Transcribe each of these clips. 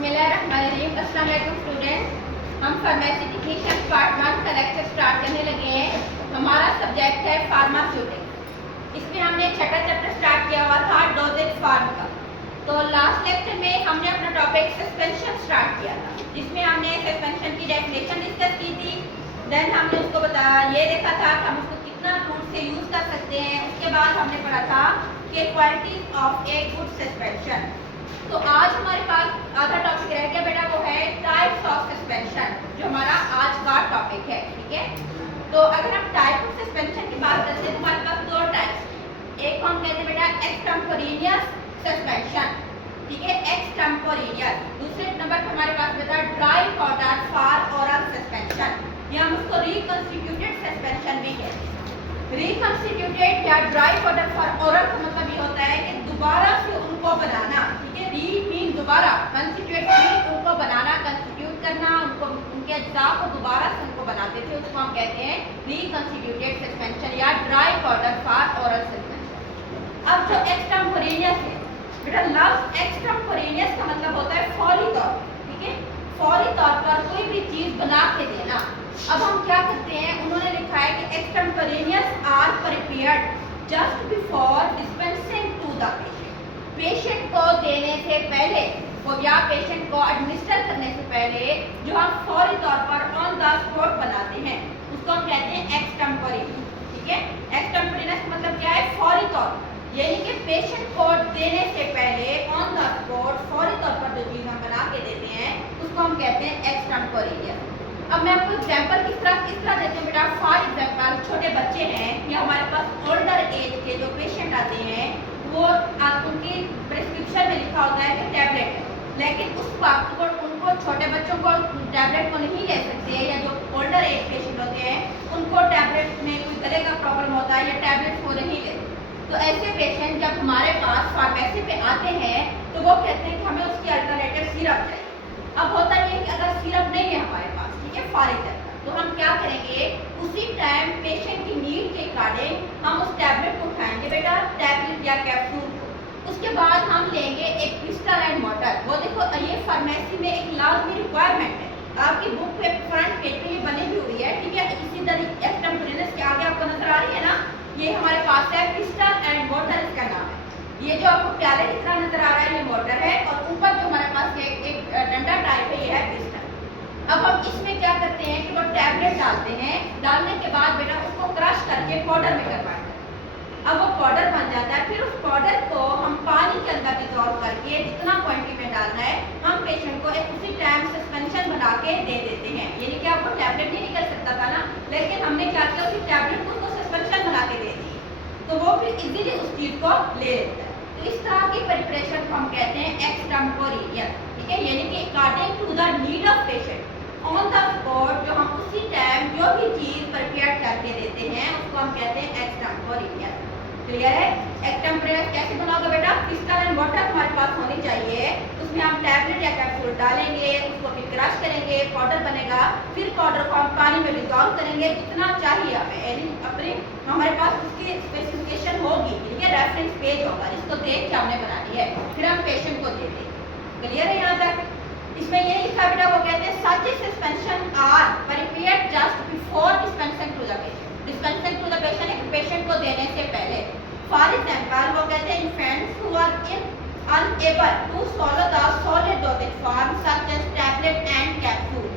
बिस्मिल्लाहिर्रहमानिर्रहीम। अस्सलाम वालेकुम स्टूडेंट, हम फार्मेसी टेक्नीशियन पार्ट 1 का लेक्चर स्टार्ट करने लगे हैं। हमारा सब्जेक्ट है फार्मास्यूटिक्स। इसमें हमने छठा चैप्टर स्टार्ट किया हुआ था डोजेज फार्म का। तो लास्ट लेक्चर में हमने अपना टॉपिक सस्पेंशन स्टार्ट किया था, जिसमें हमने सस्पेंशन की डेफिनेशन डिस्कस की थी। देन हमने उसको बताया, ये देखा था कि हम उसको कितना रूट से यूज कर सकते हैं। उसके बाद हमने पढ़ा था कि qualities of a good suspension. तो आज हमारे पास आधा टॉपिक रह गया बेटा, वो है टाइप्स ऑफ सस्पेंशन, जो हमारा आज का टॉपिक है। ठीक है, तो अगर हम टाइप ऑफ सस्पेंशन की बात करते हैं तो हमारे पास दो टाइप्स, एक को हम कहते हैं बेटा एक्सटेम्पोरेनियस सस्पेंशन, ठीक है, एक्सटेम्पोरेनियस। दूसरे नंबर पर हमारे पास बेटा dry powder for oral suspension, या हम उसको रिकंस्टिट्यूटेड सस्पेंशन भी कहते हैं। रिकंस्टिट्यूटेड या ड्राई पाउडर फॉर ओरल का मतलब ये होता है कि दोबारा से उनको बनाना। ठीक है, री मीन दोबारा, कंस्टिट्यूट मीन उनको बनाना, कंस्टिट्यूट करना, उनको उनके अज्जा को दोबारा से उनको बनाते थे, उसको हम कहते हैं रिकंस्टिट्यूटेड सस्पेंशन या dry powder for oral suspension. अब जो एक्सटेम्पोरेनियस है बेटा, लफ्ज एक्सटेम्पोरेनियस का मतलब होता है फौरी तौर, ठीक है, फौरी तौर पर कोई भी चीज बना के देना। अब हम क्या करते हैं, उन्होंने लिखा है कि extemporaneous are prepared just before dispensing to the patient. Patient को देने से पहले या पेशेंट को एडमिनिस्टर करने से पहले जो हम फौरी तौर पर ऑन द स्पॉट बनाते हैं, उसको हम कहते हैं एक्सटेम्पोरेनियस। ठीक है, एक्सटेम्पोरेनियस का मतलब क्या है, फौरी तौर, यानी कि पेशेंट को देने से पहले ऑन द स्पॉट फौरी तौर पर जो चीज़ हम बना के देते हैं उसको हम कहते हैं एक्सटेम्पोरेनियस। अब मैं आपको एग्जांपल किस तरह देते हैं बेटा। फॉर एग्जांपल छोटे बच्चे हैं या हमारे पास ओल्डर एज के जो पेशेंट आते हैं, वो उनकी प्रिस्क्रिप्शन में लिखा होता है कि टैबलेट है, लेकिन उस वक्त को उनको छोटे बच्चों को टैबलेट को नहीं ले सकते, या जो ओल्डर एज पेशेंट होते हैं उनको टैबलेट में कोई गले का प्रॉब्लम होता है या टैबलेट को नहीं लेते। तो ऐसे पेशेंट जब हमारे पास फार्मेसी पे आते हैं तो वो कहते हैं कि हमें उसकी अल्टरनेटिव सिरप चाहिए। अब होता ये है कि अगर सिरप नहीं है हमारे पास, ठीक है, फॉर एग्जांपल, तो हम क्या करेंगे, उसी टाइम पेशेंट की नीड के अकॉर्डिंग हम उस टैबलेट को उठाएंगे बेटा, टैबलेट या कैप्सूल को। उसके बाद हम लेंगे एक क्रिस्टल एंड वाटर। वो देखो, ये फार्मेसी में एक लाजमी रिक्वायरमेंट है, आपकी बुक पे फ्रंट पेज पे ये बनी भी हुई है। ठीक है, इसी तरह एक्सटेम्पोरेनियस के आगे आपको नजर आ रही है ना, ये हमारे पास है क्रिस्टल एंड वाटर, इसका नाम है। ये जो आपको प्याले की तरह नजर आ रहा है ये वाटर है, और ऊपर जो हमारे पास एक डंडा टाइप है ये है क्रिस्टल। अब हम इसमें क्या करते हैं कि वो टैबलेट डालते हैं, डालने के बाद बेटा उसको क्रश करके पाउडर में करवाते हैं। अब वो पाउडर बन जाता है, फिर उस पाउडर को हम पानी के अंदर डिजॉल्व करके जितना क्वांटिटी में डालना है हम पेशेंट को एक उसी टाइम सस्पेंशन बना के दे देते हैं। यानी कि आपको टैबलेट नहीं निकल सकता था ना, लेकिन हमने क्या किया, उसी टैबलेट को उसको सस्पेंशन बना के दे दी, तो वो फिर इजीली उस चीज को ले लेता है। तो इस तरह की प्रिपरेशन को हम कहते हैं एक्सटेम्पोरेनियस। ठीक है, यानी कि according to the need of patient on the spot, जो हम उसी टाइम जो भी चीज प्रिपेयर करके देते हैं उसको हम कहते हैं एक्सटेम्पोरेनियस। क्लियर है? एक्सटेम्पोरेनियस कैसे बनाओगे बेटा, क्रिस्टल एंड वाटर हमारे पास होनी चाहिए, उसमें हम टैबलेट या कैप्सूल डालेंगे, उसको फिर क्रश करेंगे, पाउडर बनेगा, फिर पाउडर को हम पानी में डिजॉल्व करेंगे जितना चाहिए हमें, अपने हमारे पास उसकी स्पेसिफिकेशन होगी, ठीक है, रेफरेंस पेज होगा, इसको देख के हमने बनानी है, फिर हम पेशेंट को दे देंगे। क्लियर है यहाँ तक? इसमें ये लिखा बेटा, वो कहते हैं such suspension are prepared just before dispensing to the patient. Dispensing to the patient एक पेशेंट को देने से पहले। फॉर एग्जांपल, वो कहते हैं infants who are unable to swallow the solid dosage form such as tablet and capsule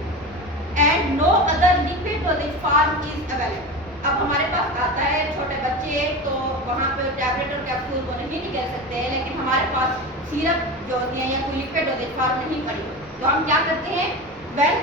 and no other liquid dosage form is available। अब हमारे पास आता है छोटे बच्चे, तो वहाँ पे टैबलेट और कैप्सूल को नहीं निकल सकते हैं, लेकिन हमारे पास सिरप जो होती है या कोई लिक्विड डोजेज फॉर्म नहीं पड़ी, तो हम क्या करते हैं, when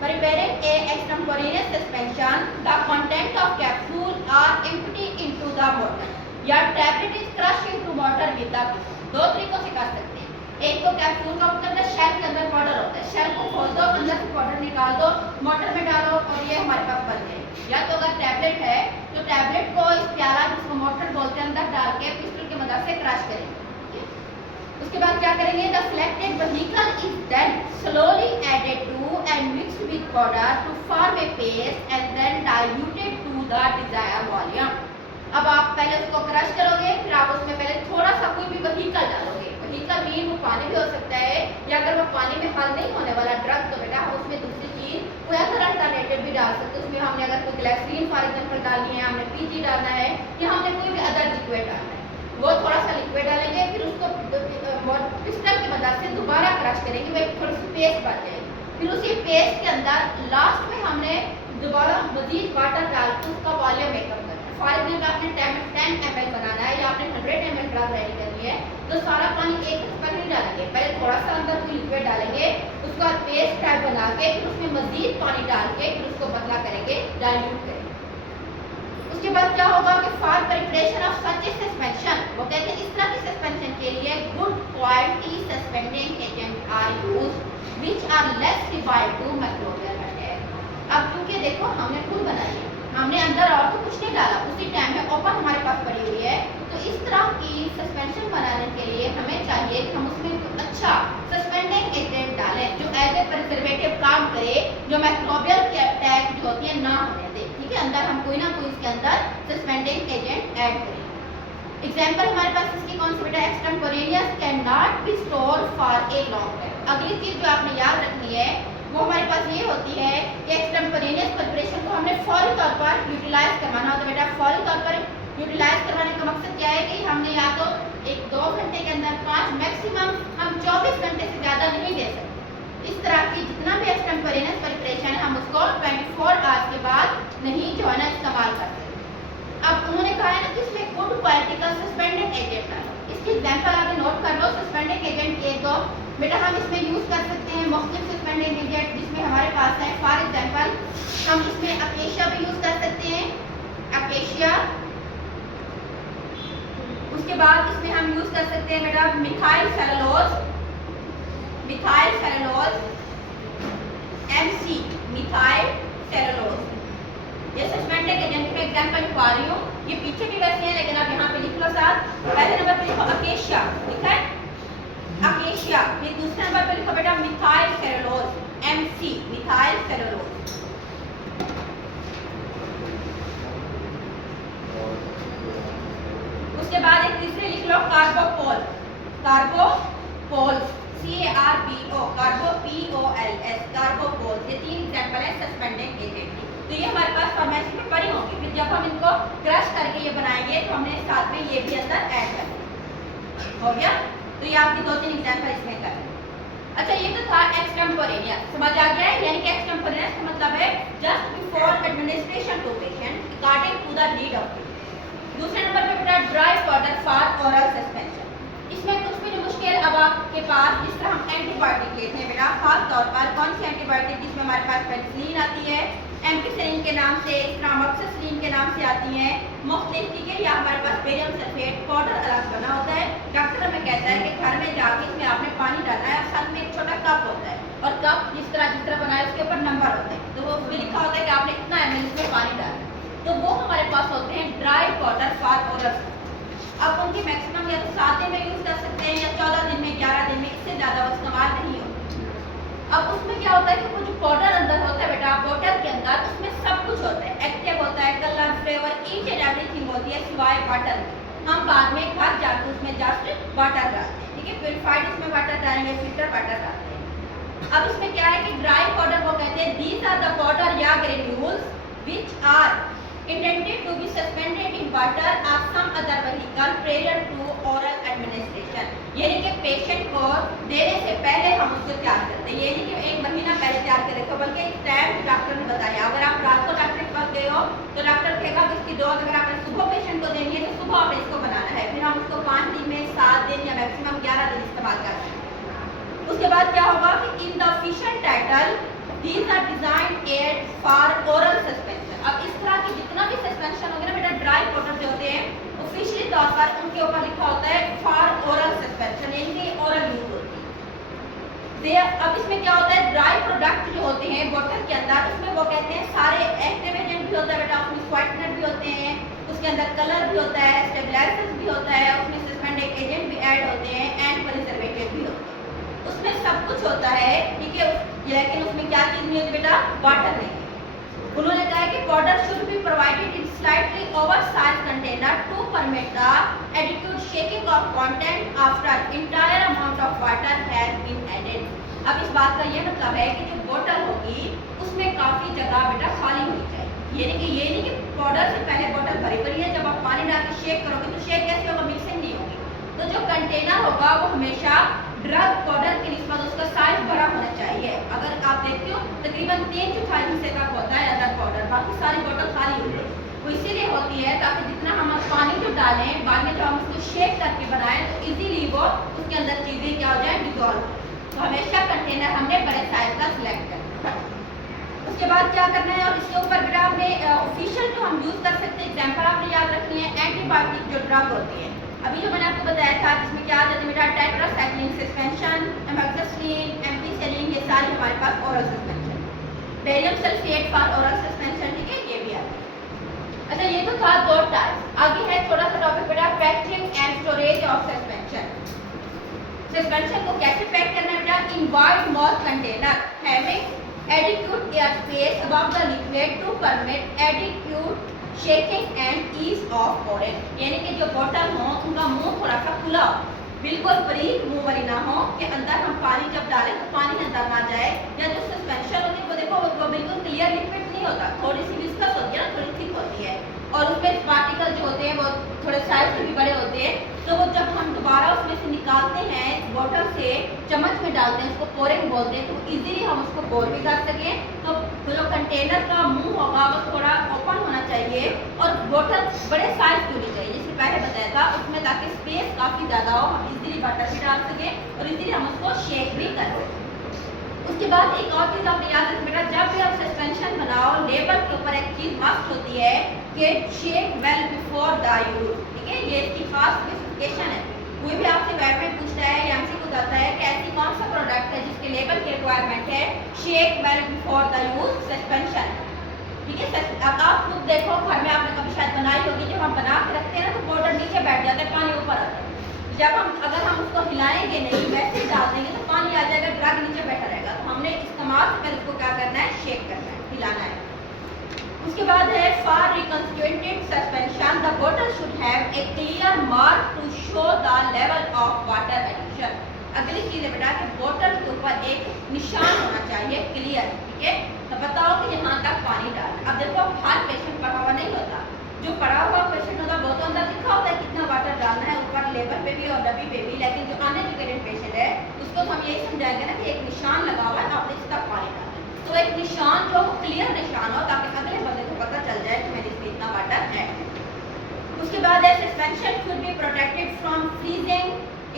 preparing a extemporaneous suspension, the content of capsule are emptied into the water या tablet is crushed into water with the pistol। दो तरीकों से कर सकते हैं, एक तो कैप्सूल का मतलब शेल के अंदर पाउडर होता है, शेल को खोल दो, अंदर से पाउडर निकाल दो, मोटर में डालो और ये हमारे पास बन गए। या तो अगर टैबलेट है तो टैबलेट को इस प्याला जिसको मोटर बोलते हैं अंदर डाल के पिस्टल की मदद से क्रश करेंगे। उसके बाद क्या करेंगे, the selected vehicle is then slowly added to and mixed with powder to form a paste and then diluted to the desired volume. अब आप पहले उसको क्रश करोगे, फिर आप उसमें पहले थोड़ा सा कोई भी वेहिकल डालोगे। वेहिकल मीन वो पानी भी हो सकता है या अगर वो पानी में हल नहीं होने वाला ड्रग तो बेटा हम उसमें दूसरी चीज़ कोई अदर अल्टरनेटिव भी डाल सकते हैं। उसमें हमने अगर कोई ग्लिसरीन फॉर एग्जाम्पल डालनी है, हमने पीजी डालना है या हमने कोई भी अदर लिक्विड डालना है, वो थोड़ा सा लिक्विड डालेंगे, फिर उसको पिस्टल की मदद से दोबारा क्रश करेंगे, वो एक थोड़ी सी पेस्ट बन जाएगी। फिर उसी पेस्ट के अंदर लास्ट में हमने दोबारा मजीद वाटर डाल के उसका वॉल्यूम मेकअप करना है। फॉर एग्जाम्पल आपने 10 ml बनाना है या आपने 100 ml ड्रग रेडी करनी है, तो सारा पानी एक पर नहीं डालेंगे, पहले थोड़ा सा अंदर कोई लिक्विड डालेंगे, उसका पेस्ट टाइप बना के फिर उसमें मजीद पानी डाल के फिर उसको पतला करेंगे, डाइल्यूट करेंगे। उसके बाद क्या होगा कि for preparation of such a suspension, वो कहते हैं इस तरह की सस्पेंशन के लिए good quality suspending agent are used which are less reviled to microbial attack. अब क्योंकि देखो हमने खुद बनाई है, हमने अंदर और तो कुछ नहीं डाला, उसी टाइम में ओपन हमारे पास पड़ी हुई है, तो इस तरह की सस्पेंशन बनाने के लिए हमें चाहिए कि हम उसमें अच्छा सस्पेंडिंग एजेंट डालें जो एज ए प्रिजर्वेटिव काम करे, जो माइक्रोबियल के अटैक जो होती है ना होने दे। ठीक है, अंदर हम कोई ना कोई इसके अंदर सस्पेंडिंग एजेंट ऐड करें। एग्जाम्पल हमारे पास इसकी कौन सी बेटा, extemporaneous can not be store for a long time. अगली चीज जो आपने याद रखनी है वो हमारे पास ये होती है कि एक्सटेम्पोरेनियस प्रिपरेशन को हमने फौरी तौर पर यूटिलाइज करवाना होता है। बेटा फौरी तौर पर यूटिलाइज करवाने का मकसद क्या है कि हमने या तो 1-2 घंटे के अंदर 5 मैक्सिमम हम 24 घंटे से ज़्यादा नहीं दे सकते। इस तरह की जितना भी एक्सटेम्पोरेनियस प्रिपरेशन है हम उसको 24 आवर्स के बाद नहीं जो है ना इस्तेमाल कर सकते। अब उन्होंने कहा है ना कि इसमें गुड क्वालिटी का सस्पेंडिंग एजेंट है, इसकी एग्जाम्पल आगे नोट कर लो। सस्पेंडिंग एजेंट एक दो बेटा हम इसमें यूज़ कर सकते हैं मुख्तलिफ सस्पेंडिंग एजेंट जिसमें हमारे पास है। फॉर एग्जाम्पल हम इसमें अकेशिया भी यूज़ कर सकते हैं, अकेशिया। उसके बाद इसमें हम यूज़ कर सकते हैं बेटा methyl cellulose, methyl cellulose MC, methyl cellulose. ये सस्पेंडिंग एजेंट का एग्जाम्पल लिखवा रही हूँ, ये पीछे भी वैसे हैं लेकिन आप यहाँ पे लिख लो साथ। पहले नंबर पे लिखो अकेशिया, लिखा है अकेशिया। ये दूसरे नंबर पे लिखो बेटा methyl cellulose MC, methyl cellulose. उसके बाद एक तीसरे लिख लो कार्बोपोल, कार्बोपोल CARBO, कार्बोपोल्स, कार्बोपोल। ये 3 एग्जाम्पल है सस्पेंडिंग एजेंट की। तो ये हमारे पास फॉर्मेशन में पड़ी होंगी, फिर जब हम इनको क्रश करके ये बनाएंगे तो हमने साथ में ये भी अंदर ऐड करना हो गया। तो ये आपकी 2-3 एग्जाम्पल इसमें कर। अच्छा ये तो था एक्सटेम्पोरेनियस, समझ आ गया है, यानी कि एक्सटेम्पोरेनियस का मतलब है just before administration to patient according to the need of patient. दूसरे नंबर पे बेटा dry powder for oral suspension. इसमें कुछ भी मुश्किल, अब आपके पास जिस तरह हम एंटीबायोटिक लेते हैं बेटा, खास तौर पर कौन सी एंटीबायोटिक जिसमें हमारे पास पेनिसिलिन आती है, एम्पिसिलिन के नाम से, इस तरह अमोक्सिसिलिन के नाम से आती हैं मुख्तलिफ, ठीक है, या हमारे पास बेरियम सल्फेट पाउडर अलग बना होता है। डॉक्टर हमें कहता है कि घर में जाके इसमें आपने पानी डालना है, साथ में एक छोटा कप होता है और कप जिस तरह बनाया उसके ऊपर नंबर होते हैं, तो वो उसमें लिखा होता है कि आपने इतना ml इसमें पानी डालना है। तो वो हमारे पास होते हैं ड्राई पाउडर फॉर ओरल। अब उनकी मैक्सिमम या तो 7 दिन में यूज़ कर सकते हैं या 14 दिन में, 11 दिन में, इससे ज़्यादा वो इस्तेमाल नहीं होता। अब उसमें क्या होता है कि वो जो पाउडर अंदर होता है बेटा बोतल के अंदर, उसमें सब कुछ होता है, एक्टिव होता है, colour, flavour, each and everything होती है सिवाय वाटर। हम बाद में घर जाकर उसमें जस्ट वाटर डालते हैं, ठीक है, प्योरीफाइड उसमें वाटर डालेंगे, फिल्टर वाटर डालते हैं। अब इसमें क्या है कि ड्राई पाउडर को कहते हैं दीज आर द पाउडर या granules which are intended to be suspended in water or some other vehicle prior to oral administration। यानी कि पेशेंट को देने से पहले हम उसको तैयार करते हैं, ये नहीं कि 1 महीना पहले तैयार कर रखो, बल्कि एक टाइम डॉक्टर ने बताया। अगर आप रात को डॉक्टर के पास गए हो तो डॉक्टर कहेगा कि इसकी डोज अगर आपने सुबह पेशेंट को देनी है तो सुबह आपने इसको बनाना है, फिर हम उसको 5 दिन में, 7 दिन या मैक्सिमम 11 दिन इस्तेमाल कर सकते हैं। उसके बाद क्या होगा कि in the official title these are designated for oral suspension. अब इस तरह की जितना भी सस्पेंशन होगा ना बेटा, ड्राई पाउडर जो होते हैं ऑफिशियल तौर पर उनके ऊपर लिखा होता है फॉर ओरल सस्पेंशन, यानी कि ओरल यूज होती है। अब इसमें क्या होता है, ड्राई प्रोडक्ट जो होते हैं बोतल के अंदर, उसमें वो कहते हैं सारे एक्टिव एजेंट भी होता है बेटा, उसमें स्वीटनर भी होते हैं, उसके अंदर कलर भी होता है, स्टेबलाइजर भी होता है, उसमें सस्पेंडिंग एजेंट भी ऐड होते हैं एंड प्रिजर्वेटिव भी होते हैं, उसमें सब कुछ होता है, ठीक है। लेकिन उसमें क्या चीज़ नहीं होती बेटा, वाटर नहीं। उन्होंने कहा कि powder should be provided in slightly oversize container to permit the adequate shaking of content after entire amount of water has been added. अब इस बात का ये मतलब है कि जो बोतल होगी उसमें काफ़ी जगह बेटा खाली होनी चाहिए। ये नहीं कि पाउडर से पहले बोतल भरी भरी है, जब आप पानी डाल के शेक करोगे तो शेक कैसे होगा, मिक्सिंग नहीं होगी। तो जो कंटेनर होगा वो हमेशा ड्रग पाउडर के निस्बत उसका साइज बड़ा होना चाहिए। अगर आप देखते हो तकरीबन 3/4 हिस्से तक होता है ड्रग पाउडर, बाकी सारी बोतल खाली होती है। वो इसीलिए होती है ताकि जितना हम पानी जो डालें बाद में जब हम उसको शेक करके बनाएं तो इजीली वो उसके अंदर चीज़ें क्या हो जाए, डिजॉल्व। तो हमेशा कंटेनर हमने बड़े साइज का सिलेक्ट करना है। उसके बाद क्या करना है, और इसके ऊपर बेटा आपने ऑफिशियल जो हम यूज़ कर सकते हैं एग्जाम्पल आपने याद रखनी है, एंटीबायोटिक जो ड्रग होती है। अभी जो मैंने आपको बताया था जिसमें क्या आ जाता है बेटा, टेट्रासाइक्लिन सस्पेंशन, एमोक्सिसिलिन, एम्पिसिलिन, ये सारी हमारे पास oral suspension. Barium sulphate for oral suspension, ठीक है, ये भी आता है। अच्छा ये तो था 2 टाइप। आगे है थोड़ा सा टॉपिक बेटा, packing and storage of suspension. Suspension को कैसे पैक करना है बेटा, इन wide mouth container having adequate air space above the liquid to permit adequate shaking and ease of pouring। यानी कि जो बोतल हो उनका मुंह थोड़ा सा खुला हो, बिल्कुल बारीक मुंह वाली ना हो कि अंदर हम पानी जब डालें तो पानी अंदर ना जाए। या जो सस्पेंशन होती है वो देखो वो बिल्कुल क्लियर लिक्विड नहीं होता, थोड़ी सी विस्कस होती है ना, थोड़ी थिक होती है, और उसमें पार्टिकल जो होते हैं वो थोड़े साइज से भी बड़े होते हैं। तो वो जब हम दोबारा उसमें से निकालते हैं बोतल से चम्मच में डालते हैं, उसको पोरिंग बोलते हैं, तो इजीली हम उसको पोर भी कर सकें। तो जो कंटेनर का मुंह होगा वो थोड़ा ओपन होना चाहिए और बोतल बड़े साइज की होनी चाहिए, जैसे पहले बताया था उसमें, ताकि स्पेस काफ़ी ज़्यादा हो, हम इजीली वाटर भी डाल सकें और इजीली हम उसको शेक भी कर सकें। उसके बाद एक और चीज़ आपने याद रखना बेटा, जब भी आप सस्पेंशन बनाओ लेबल के ऊपर एक चीज़ मस्ट होती है कि shake well before the use, ठीक है, ये इसकी खास स्पेसिफिकेशन है। कोई भी आपसे वेब में पूछता है या हमसे कुछ आता है कि ऐसी कौन सा प्रोडक्ट है जिसके लेबल की रिक्वायरमेंट है shake well before the use suspension, ठीक है। अब आप खुद देखो घर में आपने कभी शायद बनाई होगी, जब हम बना के रखते हैं ना तो पाउडर नीचे बैठ जाता है, पानी ऊपर आता है। जब हम अगर हम उसको हिलाएंगे नहीं, वैसे ही डाल देंगे तो पानी आ जाएगा, ड्रग नीचे बैठा रहेगा। तो हमने इस्तेमाल से पहले उसको क्या करना है, शेक करना है, हिलाना है। उसके बाद है for reconstituted suspension the bottle should have a clear mark to show the level of water addition. अगली चीज़ है बेटा कि बोतल के ऊपर एक निशान होना चाहिए क्लियर, ठीक है, तो बताओ कि यहाँ तक पानी डालना। अब देखो हर पेशेंट पढ़ा हुआ नहीं होता, जो पढ़ा हुआ पेशेंट होता वो तो अंदर लिखा होता है कितना वाटर डालना है ऊपर लेबल पे भी और डब्बी पे भी, लेकिन जो अनएजुकेटेड पेशेंट है उसको हम यही समझाएंगे ना कि एक निशान लगा हुआ है, आपने इस तक पानी डालना है, तो एक निशान जो क्लियर निशान हो ताकि अगले बंदे को पता चल जाए कि मेरे इसमें इतना वाटर है। उसके बाद है suspension should be protected from freezing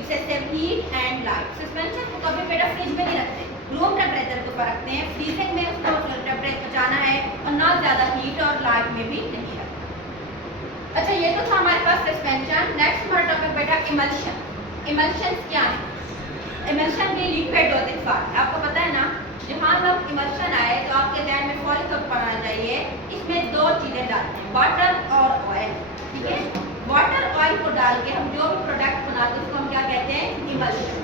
excessive heat and light. Suspension को कभी बेटा फ्रिज में नहीं रखते, रूम टेम्परेचर के ऊपर रखते हैं, फ्रीजिंग में उसको टेम्परेचर बचाना है और ना ज़्यादा हीट और लाइट में भी नहीं रखना। अच्छा ये तो था हमारे पास सस्पेंशन। नेक्स्ट हमारा टॉपिक बेटा इमल्शन। इमल्शन क्या है, इमल्शन भी लिक्विड होते हैं साथ, आपको पता है ना, जहाँ जब इमल्शन आए तो आपके ध्यान में फौरी तौर पर आना चाहिए, इसमें 2 चीज़ें डालते हैं, वाटर और ऑयल, ठीक है। वाटर ऑयल को डाल के हम जो भी प्रोडक्ट बनाते हैं उसको हम क्या कहते हैं, इमल्शन।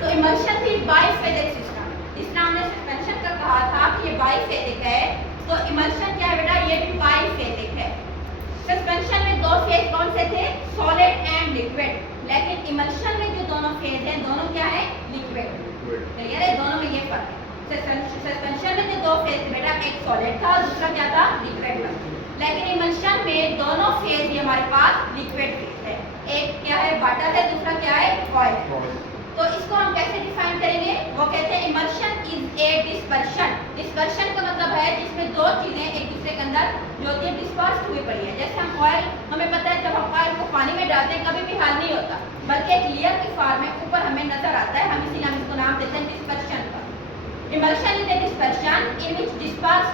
तो इमल्शन भी बाइफेजिक सिस्टम, जिसमें हमने सस्पेंशन का कहा था कि ये बाइफेजिक है, तो इमल्शन क्या है बेटा, ये भी बाइफेजिक है। सस्पेंशन में 2 फेज कौन से थे, सॉलिड एंड लिक्विड, लेकिन इमल्शन में जो दोनों फेज हैं दोनों क्या है, लिक्विड, क्लियर है, दोनों में ये फर्क है। सस्पेंशन में जो 2 फेज थे बेटा, एक सॉलिड था दूसरा क्या था, लिक्विड था, लेकिन इमल्शन में दोनों फेज ही हमारे पास लिक्विड फेज है, एक क्या है वाटर है, दूसरा क्या है ऑयल। तो इसको हम कैसे डिफाइन करेंगे, वो कहते हैं emulsion is a dispersion. Dispersion का मतलब है जिसमें 2 चीजें एक दूसरे के अंदर जो होती है डिस्पर्स हुई पड़ी है। जैसे हम ऑयल, हमें पता है जब हम ऑयल को पानी में डालते हैं कभी भी हाल नहीं होता, बल्कि एक लेयर की फॉर्म में ऊपर हमें नजर आता है, हम इसीलिए हम इसको नाम देते हैं डिस्पर्शन का। Emulsion is a dispersion in which disperse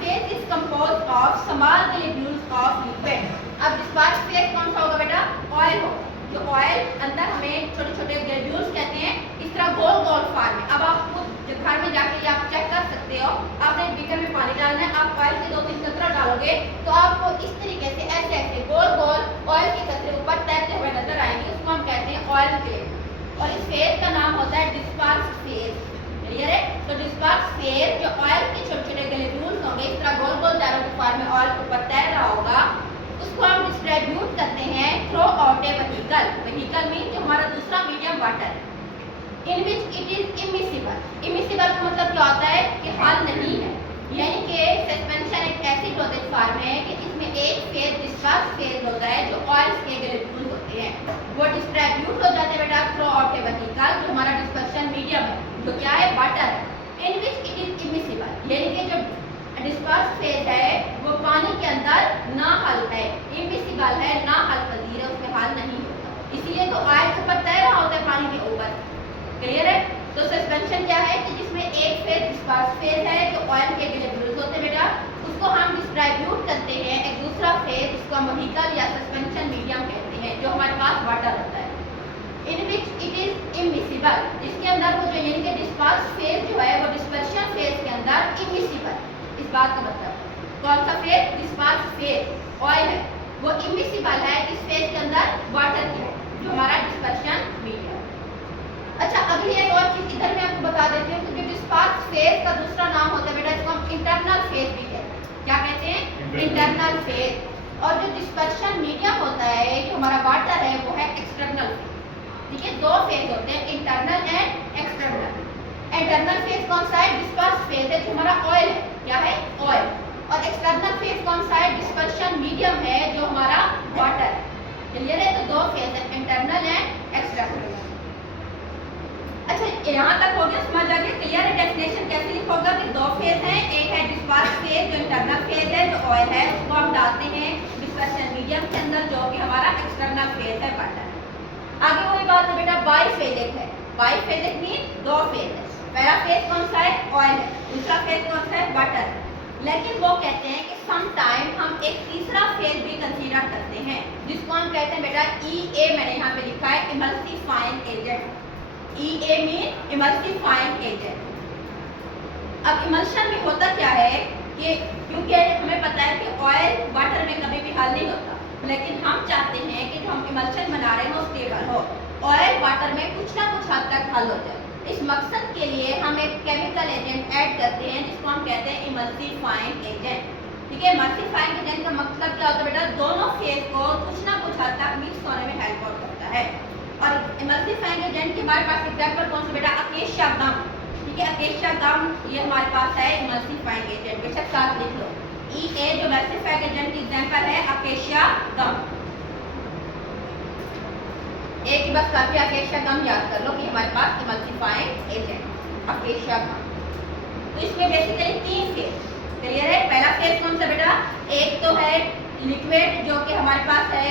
phase is composed of small globules of liquid. अब डिस्पर्स फेज कौन सा होगा बेटा, ऑयल होगा, जो ऑयल अंदर हमें छोटे छोटे ग्लोब्यूल्स कहते हैं, इस तरह गोल गोल फॉर्म में। अब आप खुद घर में जाके आप चेक कर सकते हो, आपने बीकर में पानी डालना है, आप ऑयल के 2-3 कतरा डालोगे तो आपको इस तरीके से ऐसे ऐसे गोल गोल ऑयल के कतरे ऊपर तैरते हुए नजर आएंगे, उसको हम कहते हैं ऑयल फेज, और इस फेज का नाम होता है डिस्पर्स फेज, क्लियर है। तो डिस्पर्स फेज जो ऑयल के छोटे छोटे ग्लोब्यूल्स होंगे इस तरह गोल गोल दायरों के फॉर्म में ऑयल के ऊपर तैर रहा होगा, उसको हम डिस्ट्रीब्यूट करते हैं throughout a vehicle. Vehicle mean जो हमारा दूसरा मीडियम वाटर है, in which it is immiscible. Immiscible का मतलब क्या होता है कि हल नहीं है, यानी कि सस्पेंशन एक ऐसी डोजेज फार्म है कि इसमें एक फेज डिस्पर्स फेज होता है जो ऑयल्स के मॉलिक्यूल होते हैं, वो डिस्ट्रीब्यूट हो जाते हैं बेटा थ्रू आउट ए वेहिकल, जो हमारा डिस्पर्शन मीडियम है, जो क्या है वाटर है, in which it is immiscible, यानी कि जो डिस्पर्स फेज है वो पानी के अंदर ना हल है, इमिसिबल है, ना हल पजीर है, उसमें हल नहीं होता, इसीलिए तो ऑयल के ऊपर तैर रहा होता है पानी के ऊपर। क्लियर है? तो सस्पेंशन क्या है कि जिसमें एक फेज डिस्पर्स फेज है जो ऑयल के मॉलिक्यूल्स होते हैं बेटा, उसको हम डिस्ट्रीब्यूट करते हैं एक दूसरा फेज, जिसको हम व्हीकल या सस्पेंशन मीडियम कहते हैं, जो हमारे पास वाटर होता है, in which it is immiscible, जिसके अंदर वो जो यानी कि डिस्पर्स फेज जो है वो डिस्पर्शन फेज के अंदर इमिसिबल, इस बात का मतलब कौन सा फेज? डिस्पर्स फेज ऑयल है वो इमिसिबल है इस फेज के अंदर वाटर की है, जो हमारा डिस्पर्शन मीडियम। अच्छा, अगली एक और चीज इधर मैं आपको बता देती हूँ कि डिस्पर्स फेज का दूसरा नाम होता है बेटा, इसको हम इंटरनल फेज भी कहते हैं। क्या कहते हैं? Internal phase. और जो डिस्पर्शन मीडियम होता है जो हमारा वाटर है वो है एक्सटर्नल फेज। ठीक है, दो फेज होते हैं, internal and external. Internal phase कौन सा है? डिस्पर्स फेज है जो हमारा ऑयल है, क्या है? ऑयल। और एक्सटर्नल फेज कौन सा है? डिस्पर्शन मीडियम है जो हमारा वाटर है। क्लियर है? तो दो फेज है, इंटरनल एंड एक्सटर्नल। अच्छा, यहाँ तक हो गया, समझ आ गया? क्लियर है? डेफिनेशन कैसे लिखोगा कि दो फेज हैं, एक है डिस्पर्स फेज जो इंटरनल फेज है जो ऑयल है, उसको हम डालते हैं डिस्पर्शन मीडियम के अंदर जो कि हमारा एक्सटर्नल फेज है वाटर। आगे वही बात है बेटा, बाईफेजिक है। बाईफेजिक मीन दो फेज है, पहला फेज कौन सा है? ऑयल है, दूसरा फेज कौन सा है? वाटर है। लेकिन वो कहते हैं कि सम टाइम हम एक तीसरा फेज भी कंसीडर करते हैं, जिसको हम कहते हैं बेटा EA, मैंने यहाँ पे लिखा है emulsifying agent. EA mean emulsifying agent. अब इमल्शन में होता क्या है कि क्योंकि हमें पता है कि ऑयल वाटर में कभी भी हल नहीं होता, लेकिन हम चाहते हैं कि जो हम इमल्शन बना रहे हैं वो स्टेबल हो, ऑयल वाटर में कुछ ना कुछ हद तक हल हो जाए। इस मकसद के लिए हम एक केमिकल एजेंट ऐड करते हैं जिसको हम कहते हैं इमल्सिफाइंग एजेंट। ठीक है, इमल्सिफाइंग एजेंट का मतलब क्या होता है बेटा? दोनों फेज को कुछ ना कुछ हद तक मिक्स होने में हेल्प आउट करता है। और इमल्सिफाइंग एजेंट के हमारे पास एग्जांपल कौन सा बेटा? अकेशिया गम। ठीक है, अकेशिया गम ये हमारे पास है इमल्सिफाइंग एजेंट, बेशक साथ लिख लो। EA जो इमल्सिफाइंग एजेंट की एग्जांपल है अकेशिया गम। एक ही बस काफी, अकेशिया गम याद कर लो कि हमारे पास इमल्सिफाइंग एजेंट अकेशिया गम। तो इसमें बेसिकली तीन फेज। क्लियर है? पहला फेज कौन सा बेटा? एक तो है लिक्विड जो कि हमारे पास है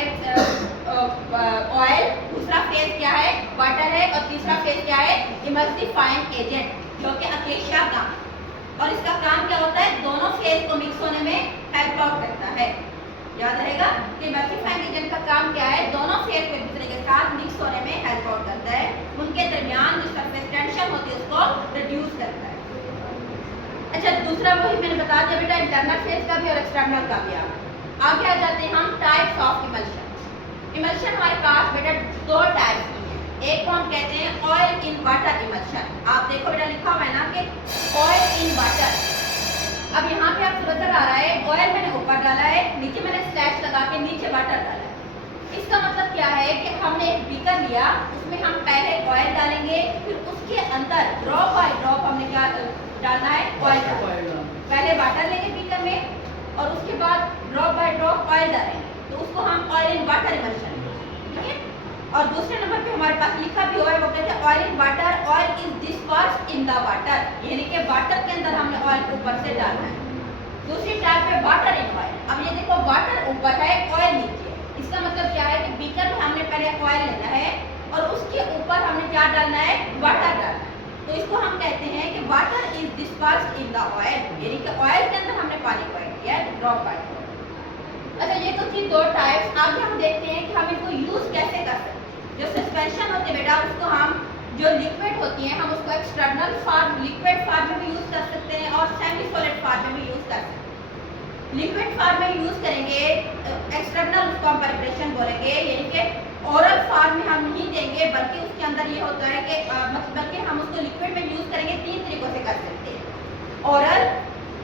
ऑयल, दूसरा फेज क्या है? वाटर है, और तीसरा फेज क्या है? इमल्सिफाइंग एजेंट जो कि अकेशिया गम। और इसका काम क्या होता है? दोनों फेज को मिक्स होने में हेल्प आउट करता है। याद रहेगा कि इमल्सिफाइंग एजेंट का काम क्या है? दोनों फेज को एक दूसरे के साथ मिक्स होने में हेल्प आउट करता है, उनके दरमियान जो सरफेस टेंशन होती है उसको रिड्यूस करता है। अच्छा, दूसरा वही मैंने बता दिया बेटा, इंटरनल फेज का भी और एक्सटर्नल का भी। आगे आ जाते हैं हम टाइप्स ऑफ इमल्शन। इमल्शन हमारे पास बेटा दो टाइप्स की है, एक को हम कहते हैं ऑयल इन वाटर इमल्शन। आप देखो बेटा लिखा हुआ है ना कि ऑयल इन वाटर। अब यहाँ पे आपको नजर आ रहा है ऑयल मैंने ऊपर डाला है, नीचे मैंने स्लैश लगा के नीचे वाटर डाला है। इसका मतलब क्या है कि हमने एक बीकर लिया, उसमें हम पहले ऑयल डालेंगे, फिर उसके अंदर ड्रॉप बाय ड्रॉप हमने क्या डालना है? ऑयल। पहले वाटर लेंगे बीकर में और उसके बाद ड्रॉप बाय ड्रॉप ऑयल डालेंगे, तो उसको हम ऑयल इन वाटर इमल्शन। ठीक है, और दूसरे नंबर पे हमारे पास लिखा भी हुआ है, वो कहते हैं oil in water, oil is dispersed in the water, यानी कि वाटर के अंदर हमने ऑयल ऊपर से डालना है। दूसरी टाइप पे वाटर इन ऑयल। अब ये देखो वाटर ऊपर है, ऑयल नीचे है, इसका मतलब क्या है कि बीकर में हमने पहले ऑयल लेना है और उसके ऊपर हमने क्या डालना है? वाटर डालना है। तो इसको हम कहते हैं कि water is dispersed in the oil, यानी कि ऑयल के अंदर हमने पानी को ऐड किया है ड्रॉप बाय ड्रॉप। अच्छा, ये तो थी दो टाइप्स। आगे हम देखते हैं कि हम इनको यूज कैसे कर सकते हैं। जो सस्पेंशन होते हैं बेटा उसको हम जो लिक्विड होती है हम उसको एक्सटर्नल फॉर्म लिक्विड फॉर्म में भी यूज कर सकते हैं और सेमी सॉलिड फॉर्म में भी यूज कर सकते हैं। लिक्विड फॉर्म में यूज करेंगे, एक्सटर्नल उसको हम प्रिपरेशन बोलेंगे, यानी कि ओरल फॉर्म में हम नहीं देंगे, बल्कि उसके अंदर ये होता है कि बल्कि हम उसको लिक्विड में यूज करेंगे। तीन तरीकों से कर सकते हैं, oral,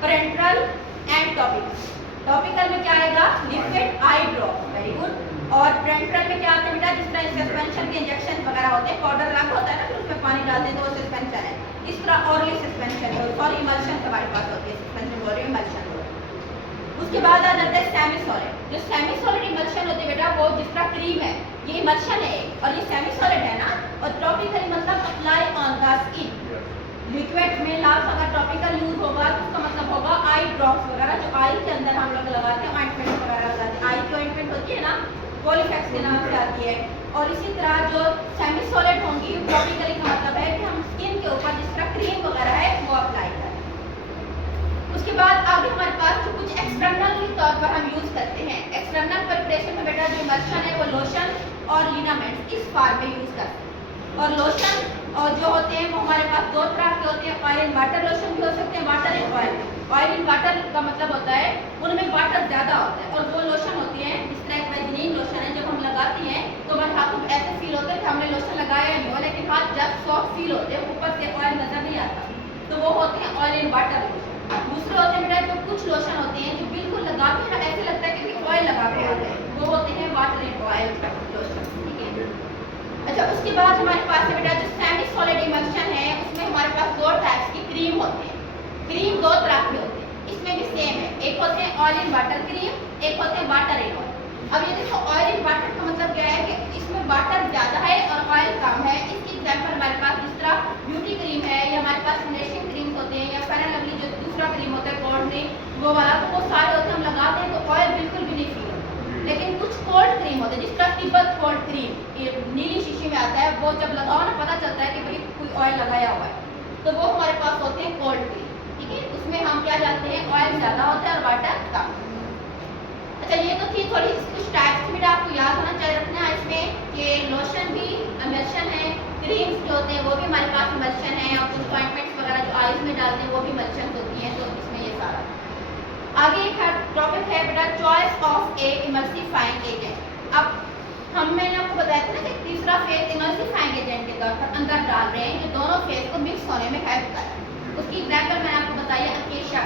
parenteral and topical. Topical में क्या आएगा? लिक्विड आई ड्रॉप, वेरी गुड। और पेरेंट्रल में क्या आता है बेटा? जिस तरह सस्पेंशन के इंजेक्शन वगैरह होते हैं, पाउडर अलग होता है ना, फिर उसमें पानी डालते हैं तो वो सस्पेंशन है। इस तरह ऑरली सस्पेंशन सॉरी इमल्शन हमारे पास होती है, सस्पेंशन बोल रही है, इमल्शन हो रही है। उसके बाद आ जाता है सेमी सॉलिड। जो सेमी सॉलिड इमल्शन होती है बेटा वो जिस तरह क्रीम है, ये इमल्शन है और ये सेमी सॉलिड है ना। और टॉपिकली मतलब apply on the skin. Liquid में लास्ट अगर टॉपिकल यूज होगा तो उसका मतलब होगा आई ड्रॉप्स वगैरह, जो आई के अंदर हम लोग लगाते हैं, ऑइंटमेंट वगैरह लगाते हैं। आई की ऑइंटमेंट होती है ना, कोलिफेक्स के नाम से आती है। और इसी तरह जो सेमी सॉलिड होंगी टॉपिकली का मतलब है कि हम स्किन के ऊपर जिस तरह क्रीम वगैरह है वो अप्लाई करें। उसके बाद आगे हमारे पास जो कुछ एक्सटर्नल तौर पर हम यूज करते हैं, एक्सटर्नल प्रिपरेशन में बेटा जो इमल्शन है वो लोशन और लिनामेंट्स इस फॉर्म में यूज करते हैं। और लोशन और जो होते हैं वो हमारे पास दो तरह के होते हैं, ऑयल एंड वाटर लोशन भी हो सकते हैं, water and oil. Oil and water का मतलब होता है उनमें वाटर ज़्यादा होता है, और वो लोशन होती है जिस तरह एक वेजिनीन लोशन है, जब हम लगाती हैं तो हमारे हाथों में ऐसे फील होता है कि हमने लोशन लगाया नहीं हो, लेकिन हाथ जस्ट सॉफ्ट फील होते हैं, ऊपर से ऑयल नजर नहीं आता, तो वो होते हैं ऑयल एंड वाटर लोशन। दूसरे होते हैं बेटा जो कुछ लोशन होते हैं जो बिल्कुल लगाते हैं ऐसे लगता है कि ऑयल लगा के आते हैं, वो होते हैं वाटर एंड ऑयल लोशन। ठीक है, अच्छा उसके बाद हमारे पास है बेटा जो सेमी सॉलिड इमल्शन है उसमें हमारे पास दो टाइप्स की क्रीम होती है। क्रीम दो तरह के होते हैं, इसमें भी सेम है, एक होते हैं ऑयल एंड वाटर क्रीम, एक होते हैं वाटर एंड ऑयल। अब ये देखो ऑयल एंड वाटर का मतलब क्या है कि इसमें वाटर ज़्यादा है और ऑयल कम है। इसकी एग्जाम्पल हमारे पास जिस तरह ब्यूटी क्रीम है, या हमारे पास फिनिशिंग क्रीम्स होते हैं, या फेयर एंड लवली जो दूसरा क्रीम होता है कोल्ड क्रीम वो वाला, तो वो सारे होते हैं हम लगाते हैं तो ऑयल बिल्कुल भी नहीं फील होता। लेकिन कुछ कोल्ड क्रीम होते हैं जिस तरह तिब्बत कोल्ड क्रीम नीली शीशी में आता है, वो जब लगाओ ना पता चलता है कि भाई कोई ऑयल लगाया हुआ है, तो वो हमारे पास होते हैं कोल्ड क्रीम। ठीक है, उसमें हम क्या जानते हैं ऑयल ज़्यादा होता है और वाटर कम। अच्छा ये तो थी थोड़ी कुछ टाइप्स की, आपको याद होना चाहिए रखना है इसमें कि लोशन भी इमल्शन है, क्रीम्स जो होते हैं वो भी हमारे पास इमल्शन है, और कुछ ऑइंटमेंट्स वगैरह जो आईज में डालते हैं वो भी इमल्शन होती हैं। तो इसमें ये सारा आगे एक टॉपिक है बेटा choice of A emulsifying agent. अब मैंने आपको बताया था ना कि तीसरा फेज इमल्सिफाइंग एजेंट के तौर पर अंदर डाल रहे हैं जो दोनों फेज को मिक्स होने में हेल्प कर रहा है। उसकी एग्जाम्पल मैंने आपको बताई है अकेशा।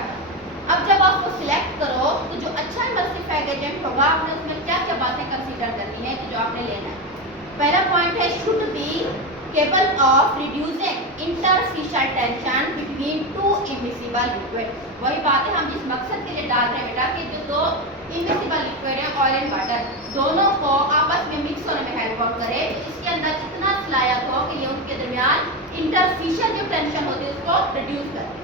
अब जब आप वो सिलेक्ट करो तो जो अच्छा इमल्सिफाइंग एजेंट होगा आपने उसमें क्या क्या बातें कंसीडर करनी है कि जो आपने लेना है। पहला पॉइंट है should be capable of reducing interfacial tension between two immiscible liquid. वही बात है हम जिस मकसद के लिए डाल रहे हैं बेटा कि जो दो इमिसिबल लिक्विड है ऑयल एंड वाटर, दोनों को आपस में मिक्स होने में हेल्प आउट करे, तो इसके अंदर इतना सलाहियत हो कि ये उनके दरमियान इंटरफिशियल जो टेंशन होती है उसको रिड्यूस करे।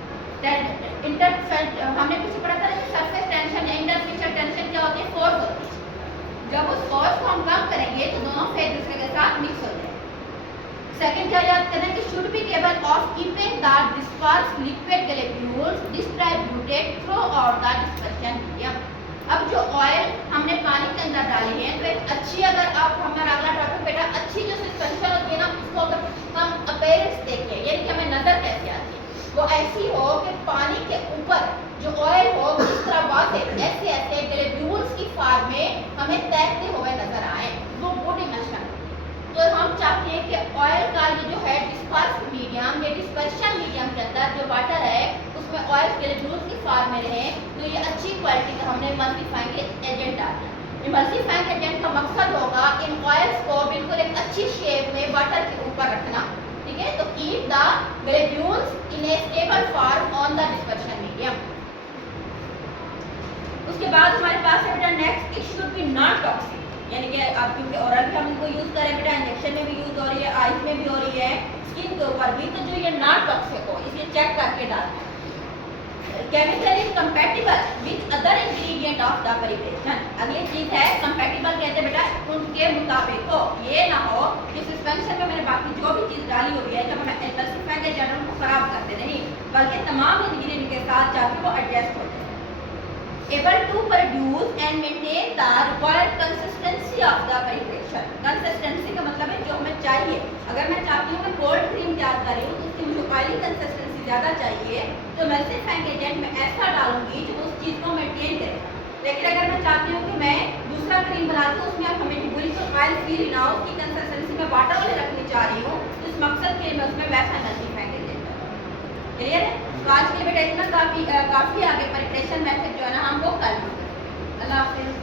हमने पीछे पढ़ा था कि सरफेस टेंशन या इंटरफिशियल टेंशन क्या होती है, फोर्स होती है। जब उस फोर्स को हम कम करेंगे तो दोनों फेज दूसरे के साथ मिक्स हो जाएंगे। सेकंड क्या याद करना कि should be capable of keeping the disperse liquid globules distributed through out the dispersion medium. अब जो ऑयल हमने पानी के अंदर डाली है तो एक अच्छी, अगर आप हमारा अगला टॉपिक बेटा अच्छी जो सस्पेंशन होती है ना उसको अगर हम अपीयरेंस देखें, यानी कि हमें नजर कैसे आती है, वो ऐसी हो कि पानी के ऊपर जो ऑयल हो इस तरह वाज़ेह ऐसे ऐसे ग्लोब्यूल्स की फॉर्म में हमें तैरते हुए नजर आए, वो गुड इमल्शन। तो हम चाहते हैं कि ऑयल का ये जो है डिस्पर्स मीडियम, ये डिस्पर्शन मीडियम के अंदर जो वाटर है उसमें ऑयल ग्लोब्यूल्स की फॉर्म में रहे, तो ये अच्छी क्वालिटी का हमने इमल्सिफाइंग एजेंट डाला। इमल्सिफाइंग एजेंट का मकसद होगा इन ऑयल्स को बिल्कुल एक अच्छी शेप में वाटर के ऊपर रखना। ठीक है, तो keep the globules in A stable form on the dispersion medium. उसके बाद हमारे पास है बेटा next, it should be non toxic, यानी कि आप क्योंकि ओरल भी हम इनको यूज करें बेटा, इंजेक्शन में भी यूज हो रही है, आइस में भी हो रही है, स्किन के ऊपर भी, तो जो ये नॉन टॉक्सिक हो इसे चेक करके डालना है। Chemical is compatible with other ingredient of the preparation. अगली चीज है कंपैटिबल, कहते हैं बेटा उनके मुताबिक हो, ये ना हो कि सस्पेंशन में मैंने बाकी जो भी चीज डाली हुई है जब मैं इमल्सिफाइंग एजेंट को खराब करते नहीं, बल्कि तमाम इंग्रेडिएंट के साथ जाके वो एडजस्ट हो जाए। able to produce and maintain the required consistency of the preparation। consistency का मतलब है जो हमें चाहिए। अगर मैं चाहती हूँ मैं कोल्ड क्रीम तैयार कर रही हूँ तो उसकी मुझे ऑयली कंसिस्टेंसी ज़्यादा चाहिए, तो मैं इमल्सिफाइंग एजेंट में ऐसा डालूंगी जो उस चीज़ को मेंटेन करेगा। लेकिन अगर मैं चाहती हूँ कि मैं दूसरा क्रीम बना दूँ उसमें अब हमें बिल्कुल ऑयल फील ना हो, उसकी कंसिस्टेंसी में वाटर वाले रखनी चाह रही हूँ, तो इस मकसद के लिए मैं उसमें वैसा इमल्सिफाइंग एजेंट डालूंगी। क्लियर है? तो आज के लिए बेटा इतना काफ़ी आगे प्रिपरेशन मेथड जो है ना हम वो कर लेंगे। अल्लाह हाफिज़।